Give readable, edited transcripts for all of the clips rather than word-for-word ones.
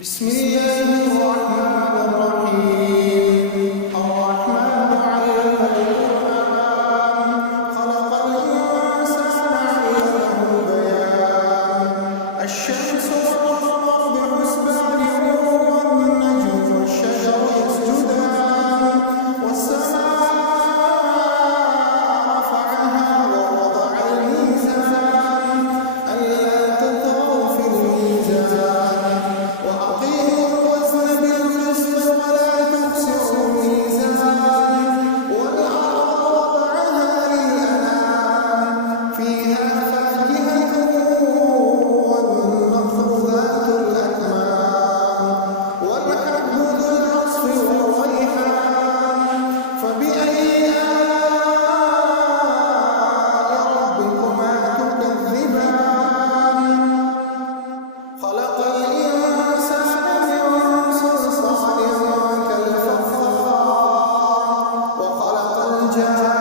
بسم الله الرحمن الرحيم. الرحمن علم القرآن، خلق الإنسان علمه البيان. الشمس والقمر بحسبان، والنجم والشجر يسجدان. والسماء رفعها ووضع الميزان، ألا تطغوا في الميزان. وأقيموا الوزن بالقسط ولا تخسروا الميزان. والأرض وضعها للأنام، فيها فاكهة والنخل ذات الأكمام، والحب ذو العصف والريحان. فبأي آلاء ربكما تكذبان؟ خلق الإنسان من صلصال كالفخار، وخلق الجان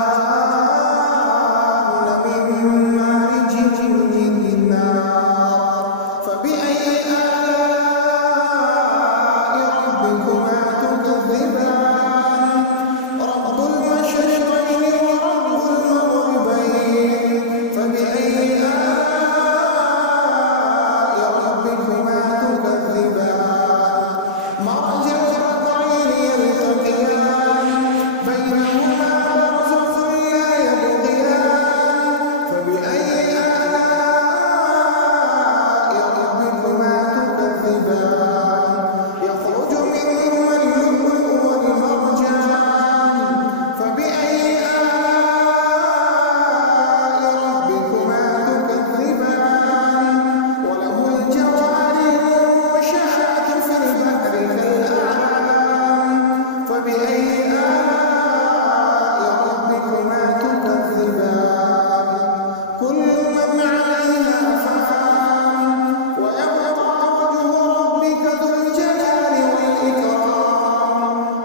من مارج من نار. فبأي آلاء ربكما تكذبان؟ رب المشرقين ورب المغربين. فبأي آلاء ربكما تكذبان؟ مرج البحرين يلتقيان، بينهما برزخ لا يبغيان. فبأي آلاء ربكما تكذبان؟ يخرج منهما اللؤلؤ والمرجان. فبأي آلاء ربكما تكذبان؟ وله الجوار المنشآت في البحر كالأعلام. فبأي آلاء ربكما تكذبان؟ كل من عليها فان، ويبقى وجه ربك ذو الجلال والإكرام.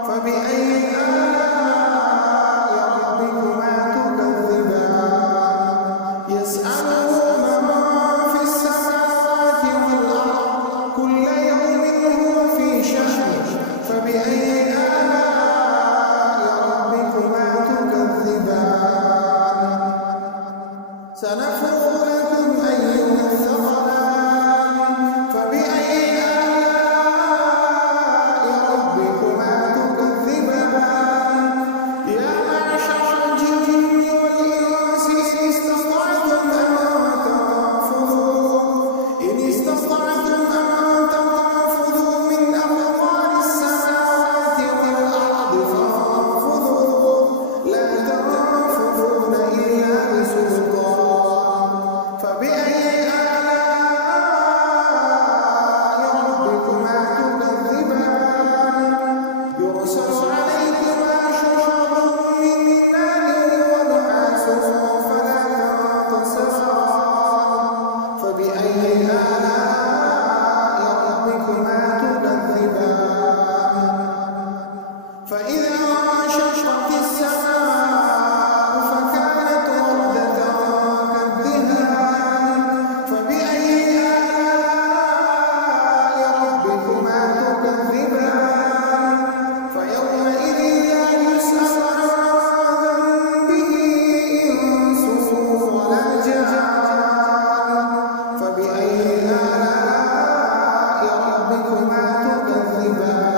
فبأي آلاء ربكما تكذبان؟ يسأله من في السماوات والأرض، كل يوم هو في شأن. فبأي آلاء ربكما تكذبان؟ سنفرغ لكم أيها الثقلان. فبأي آلاء ربكما تكذبان؟ يا معشر الجن والإنس إن استطعتم أن تنفذوا من أقطار السماوات والأرض فانفذوا، لا تنفذون إلا بسلطان. فبأي آلاء ربكما تكذبان؟ يرسل عليكما شواظ من نار ونحاس فلا تنتصران. فبأي آلاء ربكما تكذبان؟ فإذا انشقت السماء فكانت وردة كالدهان. فبأي آلاء ربكما تكذبان؟ فيومئذ لا يسأل عن ذنبه إنس ولا جان. فبأي آلاء ربكما تكذبان؟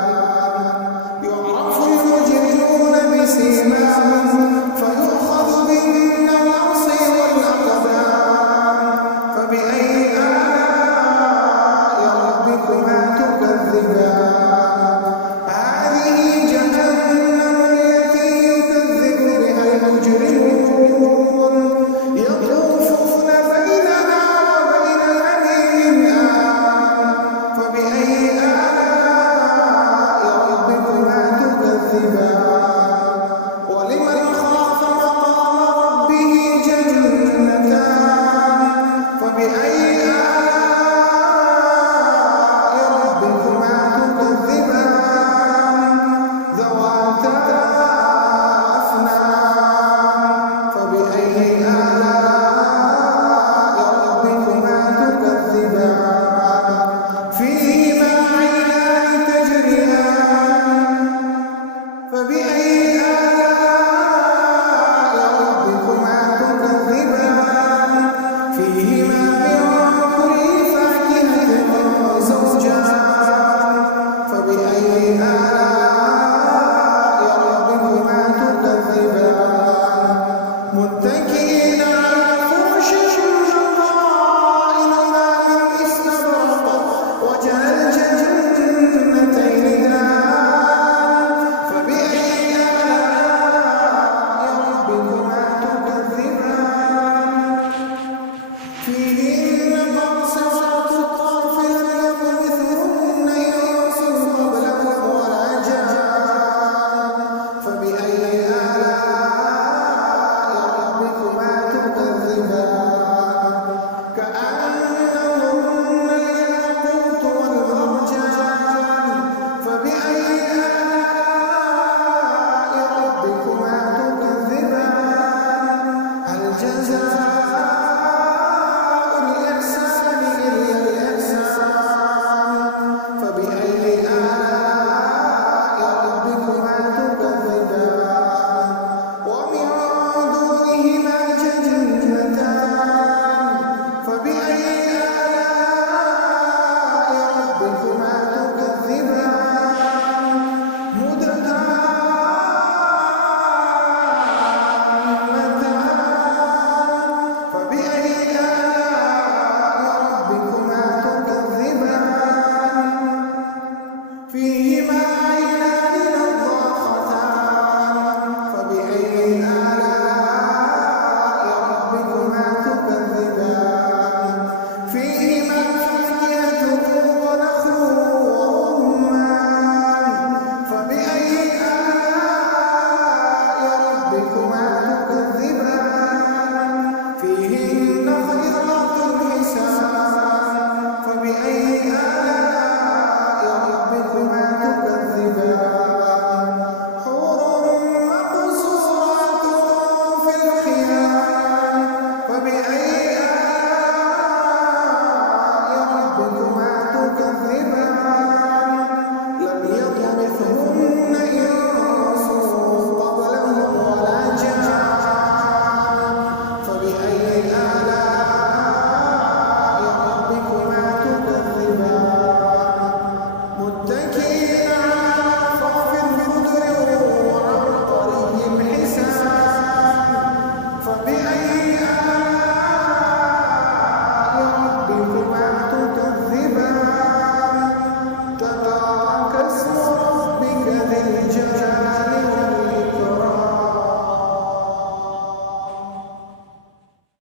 يعرف المجرمون بسيماهم، فيؤخذ بالنواصي والأقدام. فبأي آلاء ربكما تكذبان؟ هذه جهنم التي يكذب بها المجرمون، يطوفون بينها وبين حميم آن. فبأي آلاء ربكما تكذبان؟ ولمن خاف مقام ربه جنتان. فبأي آلاء ربكما تكذبان؟ فيه